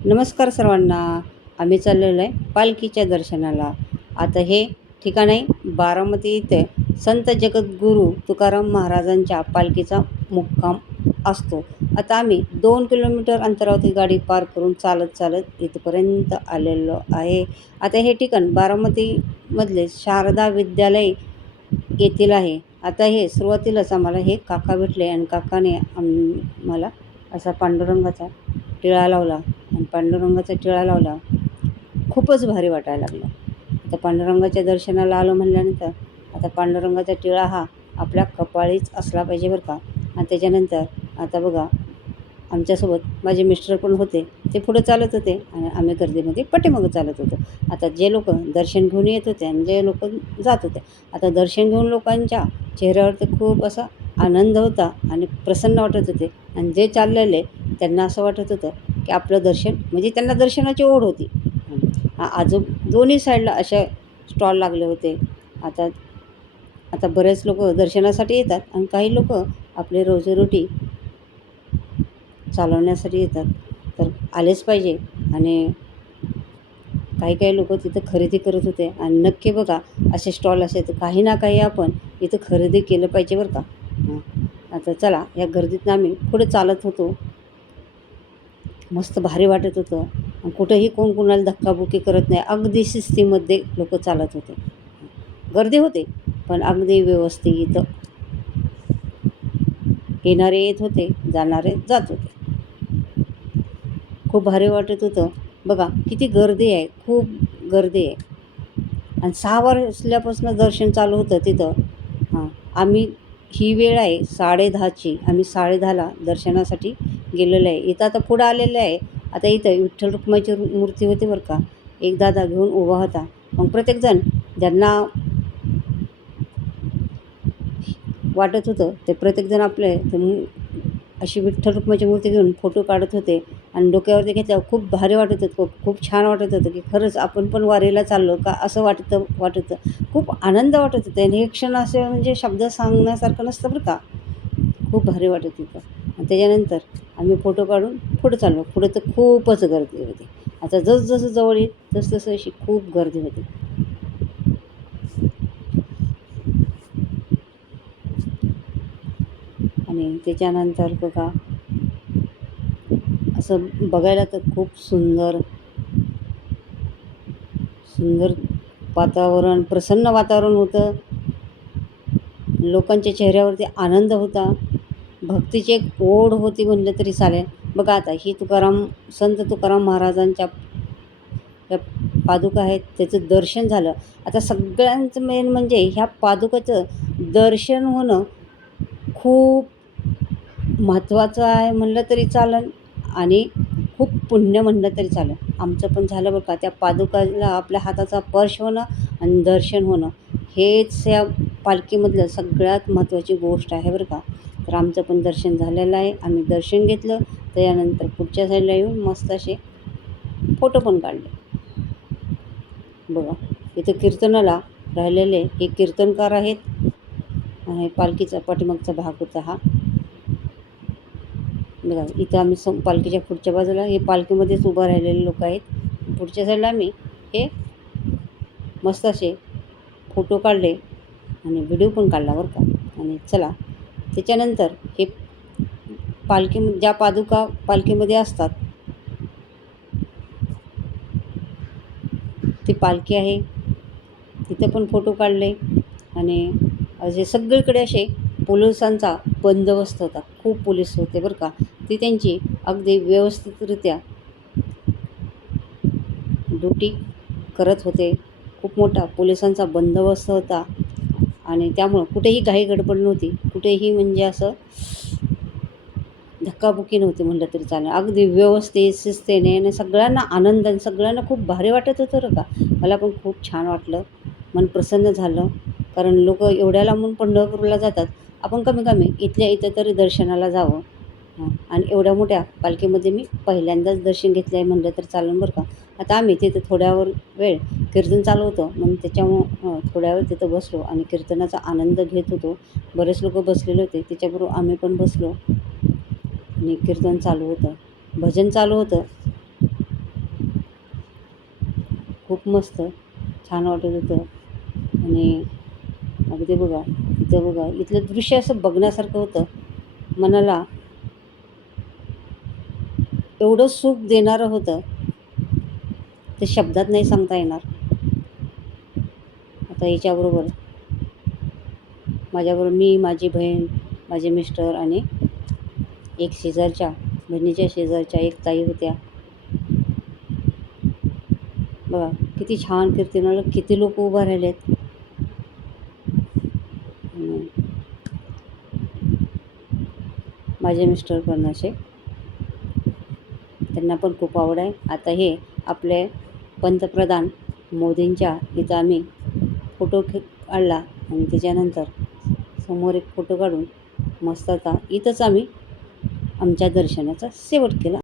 नमस्कार सर्वांना. आम्ही चाललेलो आहे पालखीच्या दर्शनाला. आता हे ठिकाण आहे बारामती इथे संत जगद्गुरू तुकाराम महाराजांच्या पालखीचा मुक्काम असतो. आता आम्ही 2 किलोमीटर अंतरावरती गाडी पार्क करून चालत चालत इथपर्यंत आलेलो आहे. आता हे ठिकाण बारामतीमधले शारदा विद्यालय येथील आहे. आता हे सुरुवातीलाच आम्हाला हे काका भेटले आणि काकाने आम्हाला असा पांडुरंगाचा टिळा लावला आणि पांडुरंगाचा टिळा लावला. खूपच भारी वाटायला लागलं. आता पांडुरंगाच्या दर्शनाला आलो म्हणल्यानंतर आता पांडुरंगाचा टिळा हा आपल्या कपाळीच असला पाहिजे बरं का. आणि त्याच्यानंतर आता बघा आमच्यासोबत माझे मिस्टर पण होते. ते पुढं चालत होते आणि आम्ही गर्दीमध्ये पाठीमागं चालत होतो. आता जे लोक दर्शन घेऊन येत होते आणि जे लोक जात होते, आता दर्शन घेऊन लोकांच्या चेहऱ्यावरती खूप असा आनंद होता आणि प्रसन्न वाटत होते. आणि जे चाललेले त्यांना असं वाटत होतं की आपलं दर्शन म्हणजे त्यांना दर्शनाची ओढ होती. दोन्ही साईडला असे स्टॉल लागले होते. आता आता बरेच लोक दर्शनासाठी येतात आणि काही लोक आपली रोजीरोटी चालवण्यासाठी येतात. तर आलेच पाहिजे. आणि काही काही लोक तिथं खरेदी करत होते आणि नक्की बघा असे स्टॉल असे तर काही ना काही आपण इथं खरेदी केलं पाहिजे बरं का. आता चला या गर्दीतनं आम्ही पुढे चालत होतो. मस्त भारी वाटत होतं आणि कुठंही कोण कोणाला धक्काबुक्की करत नाही. अगदी शिस्तीमध्ये लोक चालत होते. गर्दी होते पण अगदी व्यवस्थित येणारे येत होते, जाणारे जात होते. खूप भारी वाटत होतं. बघा किती गर्दी आहे, खूप गर्दी आहे. आणि 6 वाजल्यापासून दर्शन चालू होतं तिथं. आम्ही ही वेळ आहे 10:30ची. आम्ही 10:30ला दर्शनासाठी गेलेलो आहे. इथं आता पुढं आलेलं आहे. आता इथं विठ्ठल रुक्माईची मूर्ती होती बरं का. एक दादा घेऊन उभा होता. मग प्रत्येकजण ज्यांना वाटत होतं ते प्रत्येकजण आपले अशी विठ्ठल रुक्माईची मूर्ती घेऊन फोटो काढत होते आणि डोक्यावरती घेतल्यावर खूप भारी वाटत होतं. खूप छान वाटत होतं की खरंच आपण पण वारीला चाललो का असं वाटतं. खूप आनंद वाटत होते आणि हे क्षण असे म्हणजे शब्द सांगण्यासारखं नसतं बरं का. खूप भारी वाटत होतं. आणि त्याच्यानंतर आम्ही फोटो काढून पुढं चाललो. पुढं तर खूपच गर्दी होती. आता जसजसं जवळ येईल तसतसं अशी खूप गर्दी होती. आणि त्याच्यानंतर बघा असं बघायला तर खूप सुंदर सुंदर वातावरण, प्रसन्न वातावरण होतं. लोकांच्या चेहऱ्यावरती आनंद होता. भक्तीची एक ओढ होती म्हणलं तरी चालेल. बघा आता ही संत तुकाराम महाराजांच्या त्या पादुका आहेत त्याचं दर्शन झालं. आता सगळ्यांचं मेन म्हणजे ह्या पादुकाचं दर्शन होणं खूप महत्त्वाचं आहे म्हणलं तरी चालेल आणि खूप पुण्य म्हणलं तरी चालेल. आमचं पण झालं बरं का. त्या पादुकाला आपल्या हाताचा स्पर्श होणं आणि दर्शन होणं हेच या पालखीमधलं सगळ्यात महत्त्वाची गोष्ट आहे बरं का. तर आमचं पण दर्शन झालेलं आहे. आम्ही दर्शन घेतलं. त्यानंतर पुढच्या साईडला येऊन मस्त असे फोटो पण काढले. बघा इथं कीर्तनाला राहिलेले हे कीर्तनकार आहेत. आणि पालखीचा पाठीमागचा भाग होता हा. बघा इथं आम्ही पालखीच्या पुढच्या बाजूला हे पालखीमध्येच उभं राहिलेले लोक आहेत. पुढच्या साईडला आम्ही हे मस्त असे फोटो काढले आणि व्हिडिओ पण काढला बरं का. आणि चला त्याच्यानंतर हे ज्या पादुका पालखीमध्ये असतात ती पालखी आहे. तिथं पण फोटो काढले. आणि असे सगळीकडे असे पोलिसांचा बंदोबस्त होता. खूप पोलीस होते बरं का. ती त्यांची अगदी व्यवस्थितरित्या ड्युटी करत होते. खूप मोठा पोलिसांचा बंदोबस्त होता आणि त्यामुळं कुठेही घाई गडबड नव्हती. कुठेही म्हणजे असं धक्काबुक्की नव्हती म्हणलं तरी चालेल. अगदी व्यवस्थित शिस्तीने आणि सगळ्यांना आनंद आणि सगळ्यांना खूप भारी वाटत होतं बरं का. मला पण खूप छान वाटलं. मन प्रसन्न झालं. कारण लोक एवढ्या लांबून पंढरपूरला जातात. आपण कमी कमी इथल्या इथं तरी दर्शनाला जावं. आणि एवढ्या मोठ्या पालखीमध्ये मी पहिल्यांदाच दर्शन घेतलं आहे म्हणलं तर चालेल बरं का. आता आम्ही तिथं थोड्यावर वेळ कीर्तन चालू होतं म्हणून त्याच्यामुळं थोड्या वेळ तिथं बसलो आणि कीर्तनाचा आनंद घेत होतो. बरेच लोक बसलेले होते. त्याच्याबरोबर आम्ही पण बसलो आणि कीर्तन चालू होतं, भजन चालू होतं. मस्त छान वाटत होतं. आणि अगदी बघा, इथं बघा, इथलं दृश्य असं बघण्यासारखं होतं. मनाला एवढं सुख देणारं होतं, ते शब्दात नाही सांगता येणार. आता याच्याबरोबर माझ्याबरोबर मी, माझी बहीण, माझे मिस्टर आणि एक शेजारच्या बहिणीच्या शेजारच्या एक ताई होत्या. बघा किती छान कीर्तनाला किती लोक उभा राहिलेत. आणि माझे मिस्टर पण असे, त्यांना पण खूप आवड आहे. आता हे आपले पंतप्रधान मोदींच्या इथं आम्ही फोटो काढला आणि त्याच्यानंतर समोर एक फोटो काढून मस्त आता इथंच आम्ही आमच्या दर्शनाचा शेवट केला.